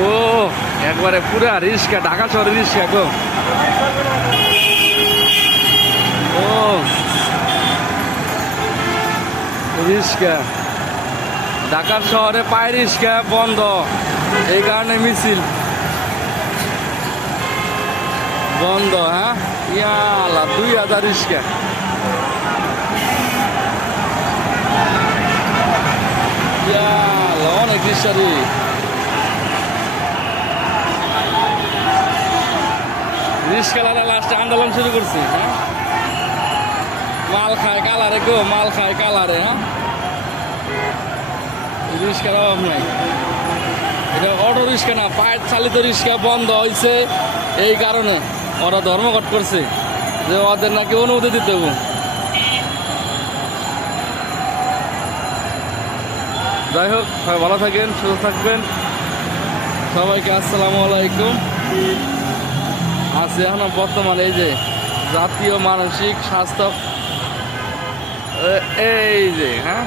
ও, একবারে পুরা রিস্কা, ঢাকা শহরের রিস্কা গো। রিস্কা। ঢাকার শহরে পায় রিস্কা, বন্ধ। এই কারণে মিছিল। বন্ধ হ্যাঁ? ইয়ালা, দুই হাজার ইয়ালা, অনেক রিস্কা রিস্কালারা লাস্টে আন্দোলন শুরু করছে হ্যাঁ? মাল খায় কালারে গো, মাল খায় কালারে হ্যাঁ? রিস্কার অভাব নাই। এটা অটো রিক্সা না, পায়ের চালিত রিক্সা বন্ধ হয়েছে এই কারণে। ওরা ধর্মঘট করছে যে ওদের নাকি অনুমতি দিতে যাই হোক ভালো থাকেন, সুস্থ থাকবেন। সবাইকে আসসালামু আলাইকুম। আছে এখন বর্তমানে এই যে জাতীয় মানসিক স্বাস্থ্য এই যে হ্যাঁ?